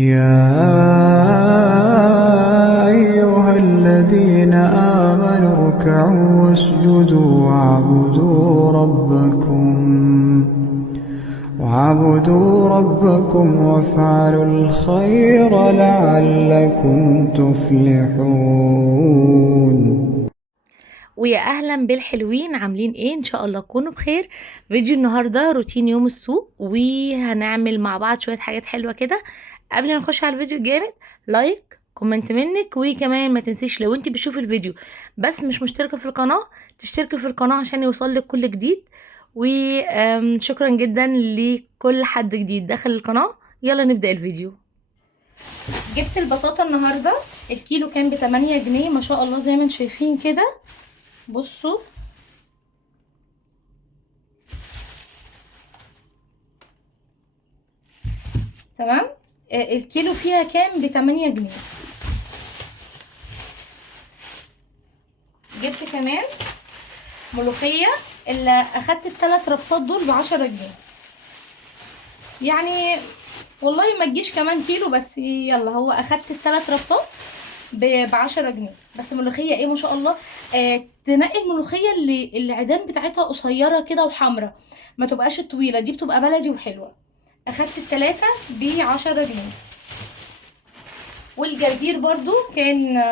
يا أيها الذين آمنوا اركعوا واسجدوا واعبدوا ربكم وافعلوا الخير لعلكم تفلحون. ويا اهلا بالحلوين، عاملين ايه؟ ان شاء الله تكونوا بخير. فيديو النهارده روتين يوم السوق، وهنعمل مع بعض شويه حاجات حلوه كده. قبل ما نخش على الفيديو الجامد، لايك كومنت منك، وكمان ما تنسيش لو انت بتشوفي الفيديو بس مش مشتركه في القناه تشتركي في القناه عشان يوصلك كل جديد. وشكرا جدا لكل حد جديد داخل القناه. يلا نبدا الفيديو. جبت البطاطا النهارده، الكيلو كان ب8 جنيه ما شاء الله زي ما انتم شايفين كده. بصوا تمام. الكيلو فيها كام؟ ب8 جنيه. جبت كمان ملوخية، اللي اخدت ال3 ربطات دول ب10 جنيه. يعني والله ما تجيش كمان كيلو، بس يلا هو اخدت ال3 ربطات ب10 جنيه. بس ملوخية ايه ما شاء الله. تنقي الملوخية اللي العيدان بتاعتها قصيرة كده وحمرة، ما تبقاش طويلة، دي بتبقى بلدي وحلوة. اخدت ال3 ب10 جنيه. والجرجير برضو كان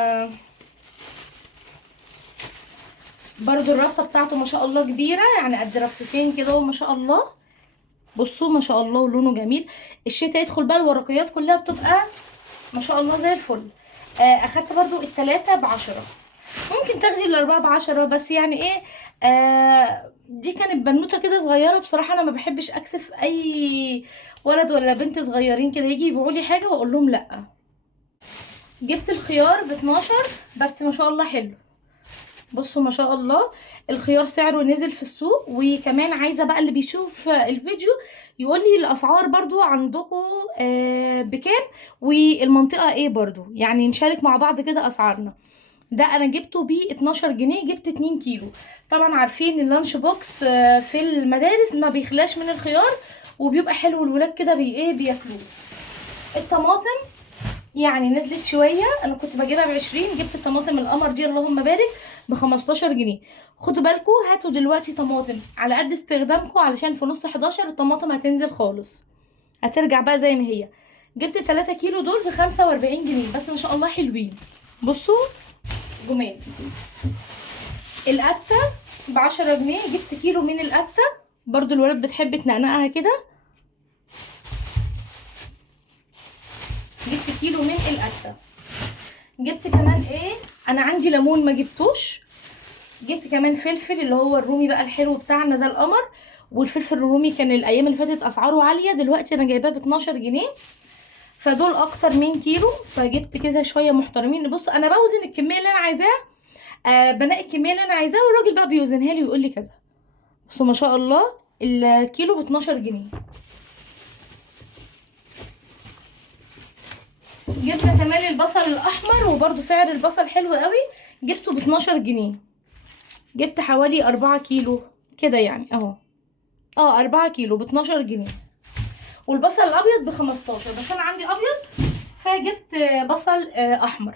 برضو الربطة بتاعته ما شاء الله كبيرة، يعني قد ربطتين كده وما شاء الله. بصوا ما شاء الله ولونه جميل. الشتا يدخل بقى الورقيات كلها بتبقى ما شاء الله زي الفل. اخدت برضو ال3 ب10. ممكن تاخدي ال4 ب10، بس يعني ايه، دي كانت بنوتة كده صغيرة. بصراحة انا ما بحبش اكسف اي ولد ولا بنت صغيرين كده يجي يبيعولي حاجة واقول لهم لا. جبت الخيار ب12، بس ما شاء الله حلو. بصوا ما شاء الله الخيار سعره نزل في السوق. وكمان عايزه بقى اللي بيشوف الفيديو يقول لي الاسعار برضو عندكم بكام، والمنطقه ايه برضو، يعني نشارك مع بعض كده اسعارنا. ده انا جبته ب 12 جنيه، جبت 2 كيلو. طبعا عارفين اللانش بوكس في المدارس ما بيخلاش من الخيار، وبيبقى حلو الولاد كده بياكلوه. الطماطم يعني نزلت شويه، انا كنت بجيبها ب20، جبت الطماطم القمر دي اللهم بارك ب15 جنيه. خدوا بالكم، هاتوا دلوقتي طماطم على قد استخدامكم، علشان في نص 11 الطماطم هتنزل خالص، هترجع بقى زي ما هي. جبت 3 كيلو دول ب45 جنيه، بس ما شاء الله حلوين. بصوا جمال. القتة ب10 جنيه، جبت كيلو من القتة، برضو الولاد بتحب تنقنقها كده. جبت كيلو من القتة. جبت كمان ايه، انا عندي ليمون ما جبتوش. جبت كمان فلفل اللي هو الرومي بقى الحلو بتاعنا ده القمر. والفلفل الرومي كان الايام اللي فاتت اسعاره عاليه، دلوقتي انا جايباه ب12 جنيه. فدول اكتر من كيلو، فجبت كده شويه محترمين. بص انا بوزن الكميه اللي انا عايزاها، بنقي الكميه اللي انا عايزاها، والراجل بقى بيوزنها لي ويقول لي كذا. بصوا ما شاء الله الكيلو ب12 جنيه. جبنا كمان البصل الاحمر، وبرده سعر البصل حلو قوي، جبته ب12 جنيه. جبت حوالي 4 كيلو كده يعني اهو. 4 كيلو ب12 جنيه. والبصل الابيض ب15، بس انا عندي ابيض فجبت بصل احمر.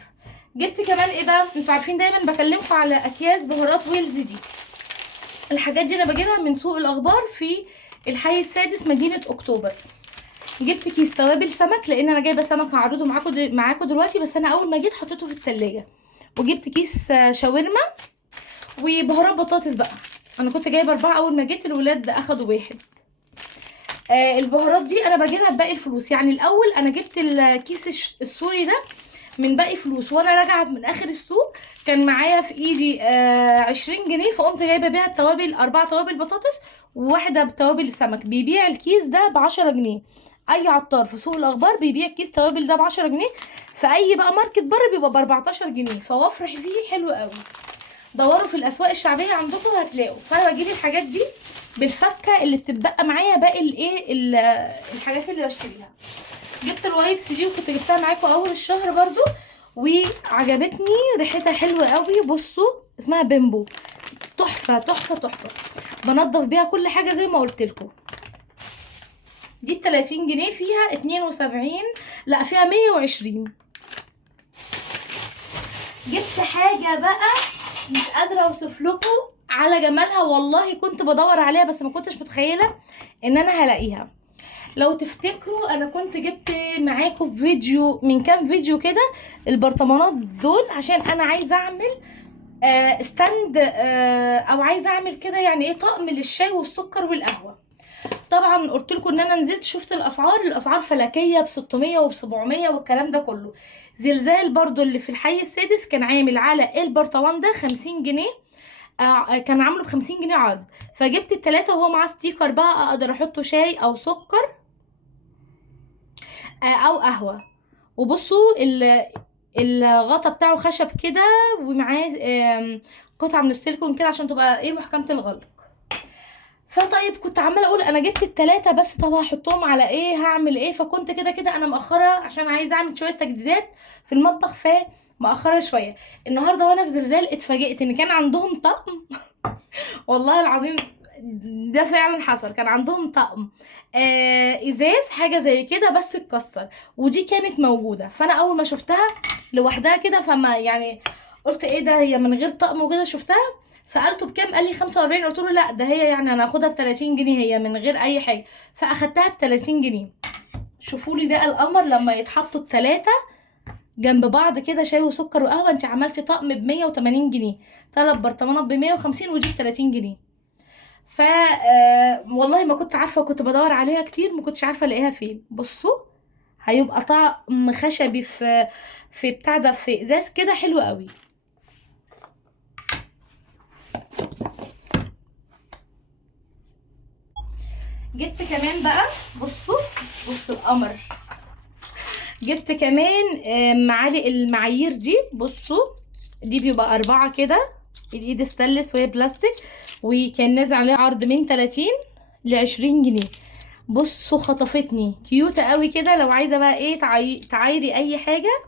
جبت كمان ايه بقى، انتوا عارفين دايما بكلمكم على اكياس بهارات ويلز دي. الحاجات دي انا بجيبها من سوق الاخبار في الحي السادس مدينة اكتوبر. جبت كيس توابل سمك، لان انا جايبه سمك هعرضه معاكم دلوقتي، بس انا اول ما جيت حطيته في التلاجة. وجبت كيس شاورما. وبهارات بطاطس بقى، انا كنت جايبه 4، اول ما جيت الولاد اخدوا واحد. البهارات دي انا بجيبها بباقي الفلوس، يعني الاول انا جبت الكيس السوري ده من باقي فلوس، وانا راجعه من اخر السوق كان معايا في ايدي 20 جنيه، فقمت جايبه بيها التوابل، 4 توابل بطاطس وواحده بتوابل السمك. بيبيع الكيس ده ب10 جنيه. اي عطار في سوق الاخبار بيبيع كيس توابل ده ب10 جنيه، في اي بقى ماركت بره بيبقى ب14 جنيه، فوفر فيه حلو قوي. دوروا في الاسواق الشعبيه عندكم هتلاقوا. فانا بجيب الحاجات دي بالفكه اللي بتتبقى معايا باقي الحاجات اللي بشتريها. جبت الوايبس دي وكنت جبتها معاكم اول الشهر برضو، وعجبتني ريحتها حلوه قوي. بصوا اسمها بيمبو، تحفه تحفه تحفه. بنضف بيها كل حاجه زي ما قلت لكم. دي ب30 جنيه، فيها 72 لا فيها 120. جبت حاجه بقى مش قادره اوصف لكم على جمالها، والله كنت بدور عليها بس ما كنتش متخيله ان انا هلاقيها. لو تفتكروا انا كنت جبت معاكم فيديو من كام فيديو كده البرطمانات دول، عشان انا عايزه اعمل ستاند، او عايزه اعمل كده يعني ايه طقم للشاي والسكر والقهوه. طبعا قلت لكم ان انا نزلت شفت الاسعار فلكيه ب 600 وب 700 والكلام ده كله. زلزال برضو اللي في الحي السادس كان عامل على البرطمان ده 50 جنيه، كان عامله ب50 جنيه عرض. فجبت التلاتة وهو معاه ستيكر بقى اقدر احطه شاي او سكر او قهوه. وبصوا الغطا بتاعه خشب كده، ومعاه قطعه من السيليكون كده عشان تبقى ايه محكمه الغلق. فطيب كنت عماله اقول انا جبت التلاتة بس، طب هحطهم على ايه هعمل ايه؟ فكنت كده كده انا مأخره عشان عايزه اعمل شويه تجديدات في المطبخ، مأخره شويه. النهارده وانا في زلزال اتفاجئت ان كان عندهم طقم والله العظيم ده فعلا حصل، كان عندهم طقم ازاز حاجه زي كده بس اتكسر، ودي كانت موجوده. فانا اول ما شفتها لوحدها كده فما يعني قلت ايه ده هي من غير طقم وكده. شفتها سالته بكام قال لي 45، قلت له لا ده هي يعني انا هاخدها ب 30 جنيه هي من غير اي حاجه، فاخدتها ب 30 جنيه. شوفوا لي بقى القمر لما يتحطوا التلاتة جنب بعض كده شاي وسكر وقهوه، انت عملتي طقم ب 180 جنيه، 3 برطمانات ب 150 ودي ب 30 جنيه. ف والله ما كنت عارفه، كنت بدور عليها كتير ما كنتش عارفه الاقيها فين. بصوا هيبقى طعم خشبي في بتاع ده في ازاز كده حلو قوي. جبت كمان بقى بصوا القمر، جبت كمان معالق المعايير دي. بصوا دي بيبقى 4 كده، الايد ستانلس وهي بلاستيك، وكان نازل عليه عرض من 30 ل20 جنيه. بصوا خطفتني كيوتة قوي كده، لو عايزه بقى ايه تعايري اي حاجه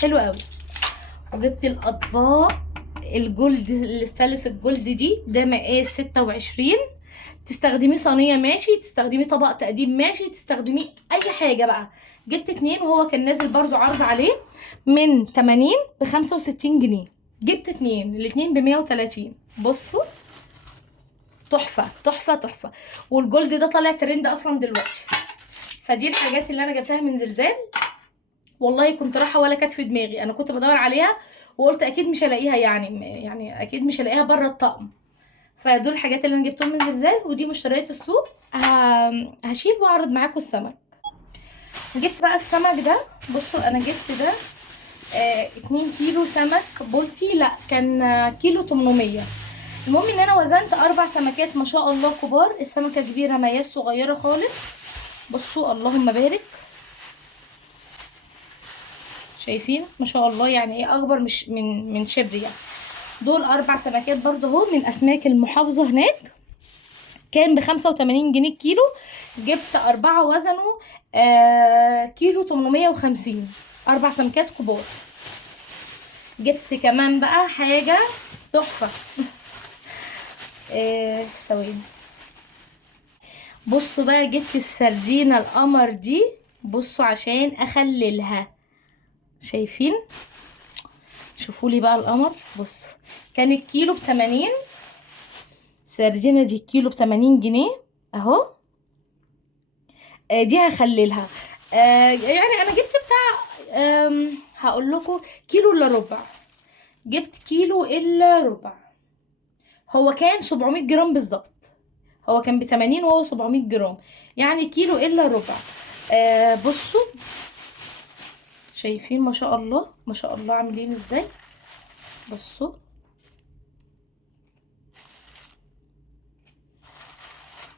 حلو قوي. وجبت الاطباق الجولد الستانلس الجولد دي، ده مقاس 26، تستخدميه صينيه ماشي، تستخدميه طبق تقديم ماشي، تستخدميه اي حاجه بقى. جبت 2 وهو كان نازل برضو عرض عليه من 80 ب65 جنيه. جبت 2 الاتنين ب130. بصوا تحفه تحفه تحفه، والجولد ده طالع ترند اصلا دلوقتي. فدي الحاجات اللي انا جبتها من زلزال، والله كنت رايحه ولا كانت في دماغي، انا كنت بدور عليها وقلت اكيد مش هلاقيها يعني اكيد مش هلاقيها بره الطقم. فدول الحاجات اللي انا جبتهم من زلزال، ودي مشتريات السوق. هشيل واعرض معاكم السمك. جبت بقى السمك ده، بصوا انا جبت ده 2 كيلو سمك بولتي، لا كان كيلو 800. المهم ان انا وزنت 4 سمكات ما شاء الله كبار، السمكه كبيره مياس صغيره خالص. بصوا اللهم بارك، شايفين ما شاء الله يعني ايه اكبر مش من شبر يعني. دول 4 سمكات برضه اهو من اسماك المحافظه هناك، كان ب85 جنيه الكيلو. جبت 4 وزنه كيلو 850، 4 سمكات كبار. جبت كمان بقى حاجه تحفه ثواني. بصوا بقى جبت السردينه القمر دي، بصوا عشان اخللها، شايفين؟ شوفوا لي بقى القمر. بصوا كان الكيلو ب80، سردينه دي الكيلو ب80 جنيه اهو. دي هخللها يعني انا جبت بتاع هقول لكم كيلو الا ربع، جبت كيلو الا ربع. هو كان 700 جرام بالظبط، هو كان ب80 وهو 700 جرام يعني كيلو الا ربع. بصوا شايفين ما شاء الله ما شاء الله عاملين ازاي. بصوا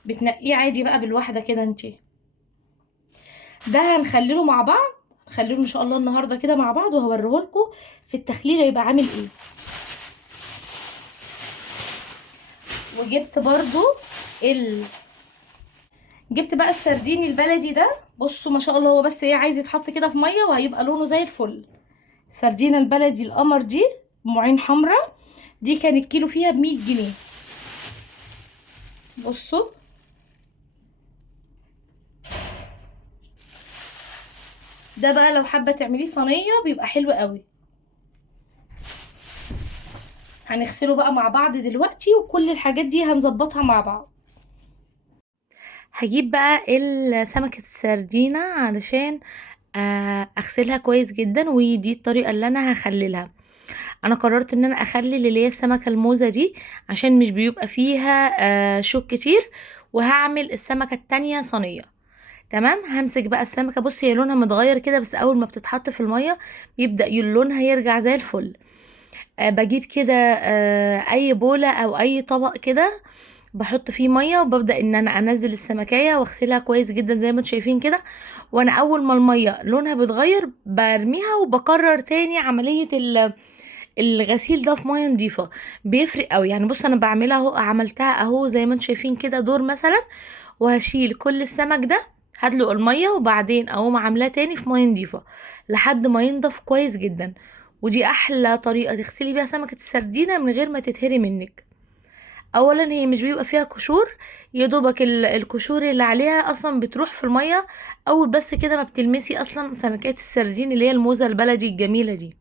بتنقيه عادي بقى بالواحده كده انتي. ده هنخلله مع بعض، هنخليه ان شاء الله النهارده كده مع بعض وهوريهولكم في التخليل هيبقى عامل ايه. وجبت برضو جبت بقى السردين البلدي ده. بصوا ما شاء الله هو بس ايه عايز يتحط كده في ميه وهيبقى لونه زي الفل. السردينه البلدي القمر دي معين حمراء، دي كان الكيلو فيها ب100 جنيه. بصوا ده بقى لو حابه تعمليه صينيه بيبقى حلو قوي. هنغسله بقى مع بعض دلوقتي، وكل الحاجات دي هنظبطها مع بعض. هجيب بقى سمكة السردينة علشان اغسلها كويس جدا، ودي الطريقة اللي انا هخللها. انا قررت ان انا اخلل اللي هي السمكة الموزة دي عشان مش بيبقى فيها شوك كتير. وهعمل السمكة التانية صينية. تمام. همسك بقى السمكة، بصي هي لونها متغير كده، بس اول ما بتتحط في المية بيبدأ لونها يرجع زي الفل. بجيب كده اي بولة او اي طبق كده، بحط فيه ميه، وببدا ان انا انزل السمكيه واغسلها كويس جدا زي ما انتم شايفين كده. وانا اول ما الميه لونها بيتغير برميها، وبكرر تاني عمليه الغسيل ده في ميه نظيفه. بيفرق قوي يعني. بص انا بعملها اهو، عملتها اهو زي ما انتم شايفين كده دور مثلا. وهشيل كل السمك ده، هدلق الميه، وبعدين اقوم عاملاه تاني في ميه نظيفه لحد ما ينضف كويس جدا. ودي احلى طريقه تغسلي بيها سمكه السردينه من غير ما تتهري منك. اولا هي مش بيبقى فيها قشور، يا دوبك القشور اللي عليها اصلا بتروح في الميه اول بس كده ما بتلمسي اصلا سمكات السردين اللي هي الموزه البلدي الجميله دي.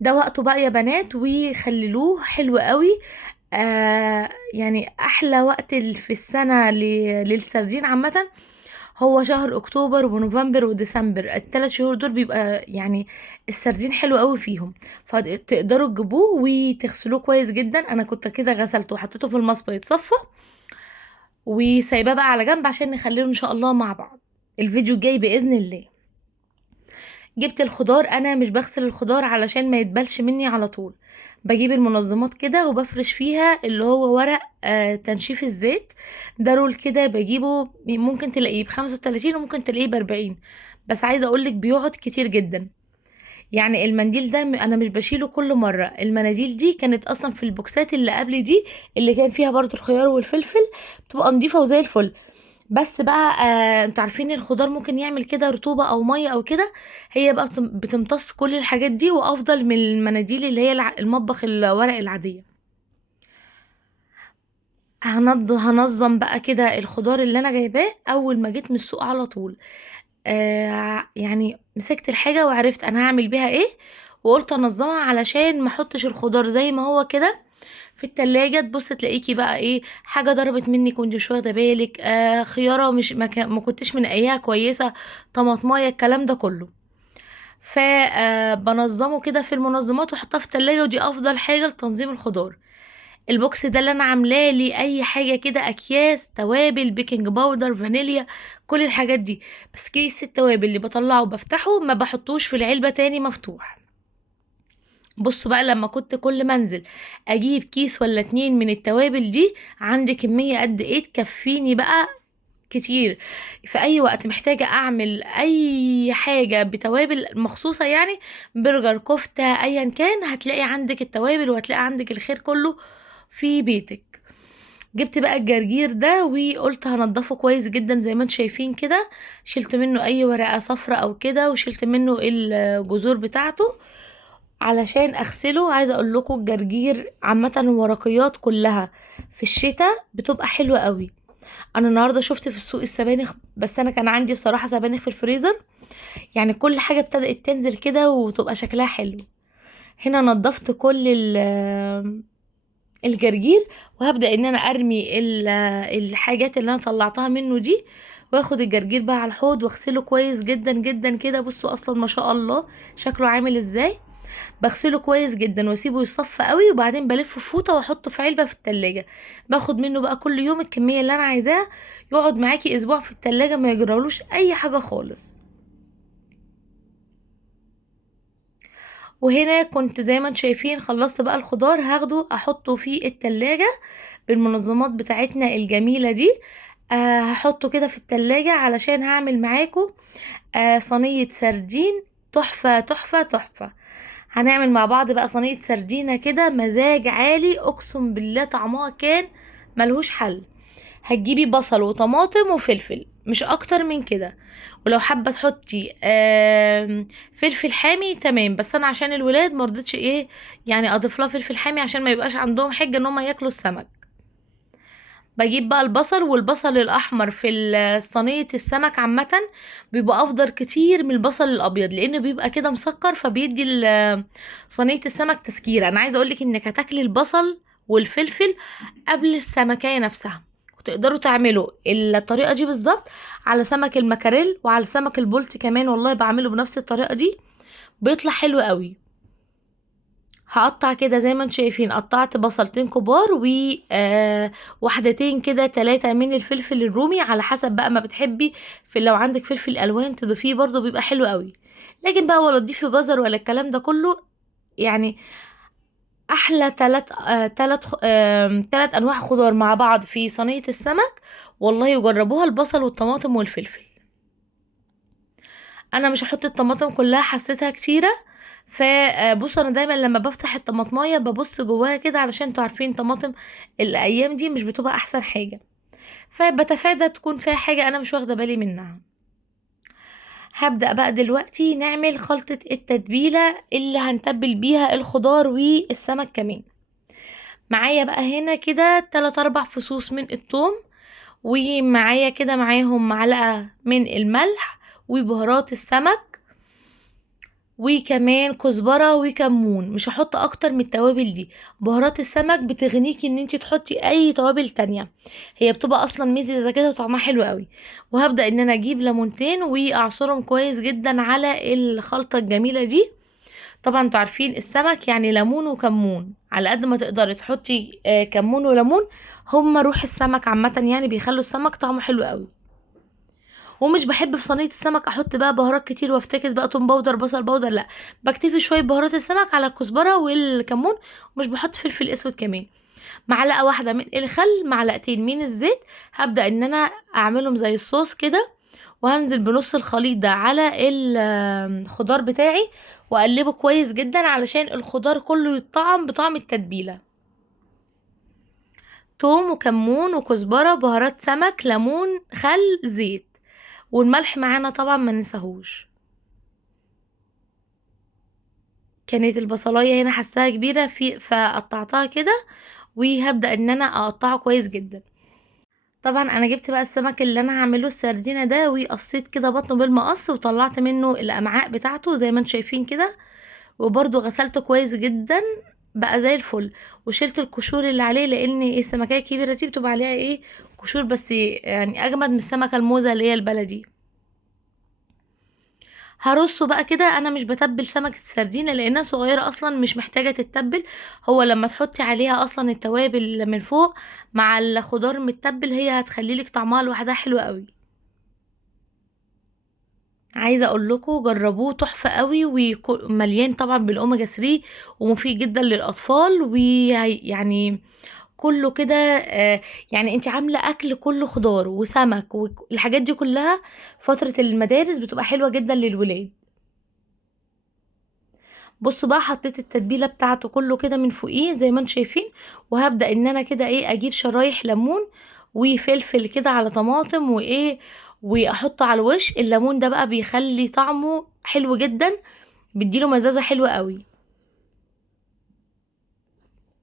ده وقته بقى يا بنات، وخللوه حلو قوي. يعني احلى وقت في السنه للسردين عامه هو شهر اكتوبر ونوفمبر وديسمبر. الثلاث شهور دول بيبقى يعني السردين حلو قوي فيهم. فتقدروا تجيبوه وتغسلوه كويس جدا. انا كنت كده غسلته وحطيته في المصفى يتصفى، وسايباه بقى على جنب عشان نخليه ان شاء الله مع بعض الفيديو الجاي باذن الله. جبت الخضار. انا مش بغسل الخضار علشان ما يتبلش مني على طول. بجيب المنظمات كده وبفرش فيها اللي هو ورق تنشيف الزيت. ده رول كده بجيبه، ممكن تلاقيه ب35 وممكن تلاقيه ب40. بس عايزه اقولك بيقعد كتير جدا. يعني المنديل ده انا مش بشيله كل مره. المناديل دي كانت اصلا في البوكسات اللي قبل دي، اللي كان فيها برضو الخيار والفلفل، بتبقى نضيفه وزي الفل. بس بقى انتوا عارفين الخضار ممكن يعمل كده رطوبة او مية او كده. هي بقى بتمتص كل الحاجات دي، وافضل من المناديل اللي هي المطبخ الورق العادية. هنظم بقى كده الخضار اللي انا جايباه اول ما جيت من السوق على طول. يعني مسكت الحاجة وعرفت انا هعمل بيها ايه، وقلت انظمها علشان ما احطش الخضار زي ما هو كده في التلاجة. تبص تلاقيكي بقى ايه، حاجة ضربت منك وانت مش واخدة بالك، خيارة مش ما كنتش منقياها كويسة، طماطمايه، الكلام ده كله. بنظمه كده في المنظمات واحطها في التلاجة، ودي افضل حاجة لتنظيم الخضار. البوكس ده اللي انا عاملاه لي اي حاجة كده، اكياس توابل، بيكنج باودر، فانيليا، كل الحاجات دي. بس كيس التوابل اللي بطلعه بفتحه، ما بحطوش في العلبة تاني مفتوح. بصوا بقى لما كنت كل ما انزل اجيب كيس ولا 2 من التوابل دي، عندي كمية قد ايه تكفيني بقى كتير. في اي وقت محتاجة اعمل اي حاجة بتوابل مخصوصة يعني، برجر، كفتة، ايا كان، هتلاقي عندك التوابل وهتلاقي عندك الخير كله في بيتك. جبت بقى الجرجير ده وقلت هنضفه كويس جدا زي ما انتم شايفين كده. شلت منه اي ورقة صفرة او كده، وشلت منه الجذور بتاعته علشان اغسله. عايزه اقول لكم الجرجير عامه الورقيات كلها في الشتاء بتبقى حلوه قوي. انا النهارده شفت في السوق السبانخ، بس انا كان عندي بصراحه سبانخ في الفريزر. يعني كل حاجه ابتدت تنزل كده وتبقى شكلها حلو. هنا نضفت كل الجرجير، وهبدا ان انا ارمي الحاجات اللي انا طلعتها منه دي، واخد الجرجير بقى على الحوض واغسله كويس جدا جدا كده. بصوا اصلا ما شاء الله شكله عامل ازاي. بغسله كويس جدا واسيبه يصفى قوي، وبعدين بلفه في فوطه واحطه في علبه في التلاجة. باخد منه بقى كل يوم الكميه اللي انا عايزاها، يقعد معاكي اسبوع في التلاجة ما يجرالوش اي حاجه خالص. وهنا كنت زي ما انتم شايفين خلصت بقى الخضار، هاخده احطه في التلاجة بالمنظمات بتاعتنا الجميله دي. هحطه كده في التلاجة علشان هعمل معاكم صينيه سردين تحفه تحفه تحفه. هنعمل مع بعض بقى صينية سردينة كده مزاج عالي، اقسم بالله طعمها كان ملهوش حل. هتجيبي بصل وطماطم وفلفل، مش اكتر من كده. ولو حابة تحطي فلفل حامي تمام، بس انا عشان الولاد مرضتش ايه يعني اضيف لها فلفل حامي عشان ما يبقاش عندهم حجة ان هم ياكلوا السمك. بجيب بقى البصل، والبصل الاحمر في صينيه السمك عامه بيبقى افضل كتير من البصل الابيض، لانه بيبقى كده مسكر فبيدي صينيه السمك تسكيره. انا عايزه اقولك انك هتاكلي البصل والفلفل قبل السمكية نفسها. وتقدروا تعملوا الطريقة دي بالظبط على سمك المكاريل وعلى سمك البلطي كمان، والله بعمله بنفس الطريقة دي بيطلع حلو قوي. هقطع كده زي ما انتم شايفين، قطعت بصلتين كبار و وحدتين كده 3 من الفلفل الرومي على حسب بقى ما بتحبي. في لو عندك فلفل الوان تضيفيه برضو بيبقى حلو قوي، لكن بقى ولا تضيفي جزر ولا الكلام ده كله. يعني احلى تلات انواع خضار مع بعض في صينية السمك، والله يجربوها، البصل والطماطم والفلفل. انا مش هحط الطماطم كلها، حسيتها كتيرة. فبصوا انا دايما لما بفتح الطماطمايه ببص جواها كده، علشان انتوا عارفين طماطم الايام دي مش بتبقى احسن حاجة، فبتفادى تكون فيها حاجة انا مش واخدة بالي منها. هبدأ بقى دلوقتي نعمل خلطة التتبيلة اللي هنتبل بيها الخضار والسمك كمان. معايا بقى هنا كده 3 4 فصوص من الثوم، ومعايا كده معاهم معلقة من الملح وبهارات السمك، وكمان كزبرة وكمون. مش هحط اكتر من التوابل دي، بهارات السمك بتغنيكي ان انت تحطي اي توابل تانية، هي بتبقى اصلا مززة كده وطعمها حلو قوي. وهبدأ ان انا اجيب ليمونتين واعصرهم كويس جدا على الخلطة الجميلة دي. طبعا انتوا عارفين السمك يعني ليمون وكمون، على قد ما تقدري تحطي كمون وليمون، هما روح السمك عامة يعني بيخلوا السمك طعمه حلو قوي. ومش بحب في صينية السمك احط بقى بهارات كتير وافتكس بقى توم باودر بصل باودر، لا، بكتفي شوية بهارات السمك على الكزبرة والكمون، ومش بحط فلفل اسود كمان. معلقة واحدة من الخل، معلقتين من الزيت، هبدأ ان انا اعملهم زي الصوص كده، وهنزل بنص الخليط ده على الخضار بتاعي، واقلبه كويس جدا علشان الخضار كله يتطعم بطعم التتبيله. توم وكمون وكزبره بهارات سمك ليمون خل زيت، والملح معانا طبعا ما ننساهوش. كانت البصلايه هنا حساها كبيره فقطعتها كده، وهبدا ان انا اقطعه كويس جدا. طبعا انا جبت بقى السمك اللي انا هعمله السردينه ده، وقصيت كده بطنه بالمقص وطلعت منه الامعاء بتاعته زي ما انتم شايفين كده، وبرده غسلته كويس جدا بقى زي الفل، وشلت القشور اللي عليه، لان السمكية الكبيرة دي بتبقى عليها ايه قشور، بس يعني اجمد من السمكة الموزة اللي هي البلدي. هرصه بقى كده. انا مش بتبل سمكة السردينة لانها صغيرة اصلا مش محتاجة تتبل، هو لما تحطي عليها اصلا التوابل من فوق مع الخضار المتبل هي هتخليلك طعمها لوحدها حلو قوي. عايزه اقول لكم جربوه تحفه قوي، ومليان طبعا بالاوميجا 3 ومفيد جدا للاطفال، ويعني كله كده يعني انت عامله اكل كله خضار وسمك والحاجات دي كلها. فتره المدارس بتبقى حلوه جدا للولاد. بصوا بقى حطيت التتبيله بتاعته كله كده من فوقيه زي ما انتم شايفين، وهبدا ان انا كده ايه اجيب شرايح ليمون وفلفل كده على طماطم وايه، واحطه على الوش. الليمون ده بقى بيخلي طعمه حلو جدا، بيديله مزازه حلوه قوي.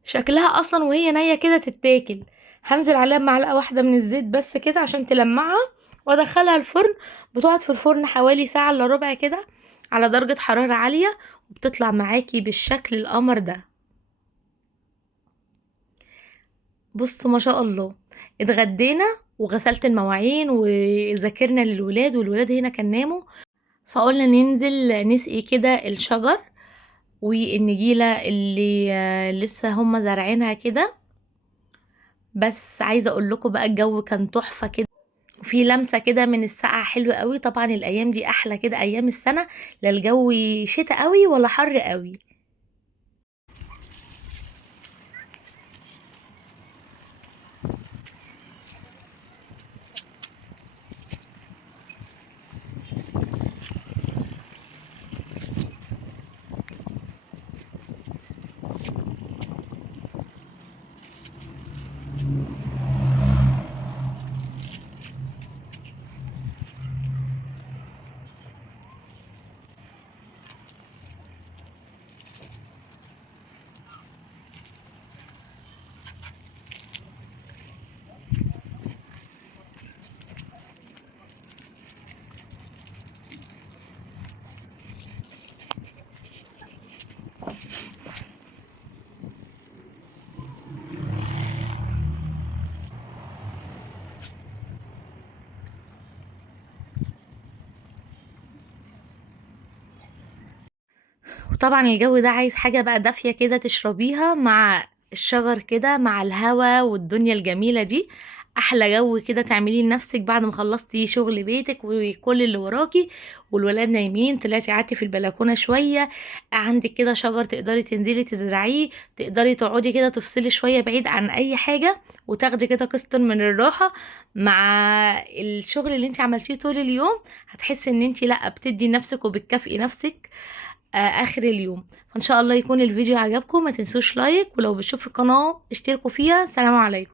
شكلها اصلا وهي نيه كده تتاكل. هنزل عليها بمعلقه واحده من الزيت بس كده عشان تلمعها، وادخلها الفرن. بتقعد في الفرن حوالي ساعه الا ربع كده على درجه حراره عاليه، وبتطلع معاكي بالشكل القمر ده. بصوا ما شاء الله. اتغدينا وغسلت المواعين وذاكرنا للولاد، والولاد هنا كان ناموا، فقلنا ننزل نسقي كده الشجر والنجيلة اللي لسه هم زارعينها كده. بس عايزة اقول لكم بقى الجو كان تحفة كده، وفي لمسة كده من السقعة حلوة قوي. طبعا الايام دي احلى كده ايام السنة، لا الجو شتاء قوي ولا حر قوي. وطبعا الجو ده عايز حاجة بقى دافية كده تشربيها مع الشجر كده مع الهوا والدنيا الجميلة دي. احلى جو كده تعمليه لنفسك بعد ما خلصتي شغل بيتك وكل اللي وراكي والولاد نايمين، طلعتي قعدتي في البلكونة شوية، عندك كده شجر تقدري تنزلي تزرعيه، تقدري تقعدي كده تفصلي شوية بعيد عن اي حاجة وتاخدي كده قسط من الراحة مع الشغل اللي انت عملتيه طول اليوم. هتحسي ان انت لا بتدي نفسك وبتكافئي نفسك اخر اليوم. فان شاء الله يكون الفيديو عجبكم، ما تنسوش لايك، ولو بتشوفوا القناة اشتركوا فيها. سلام عليكم.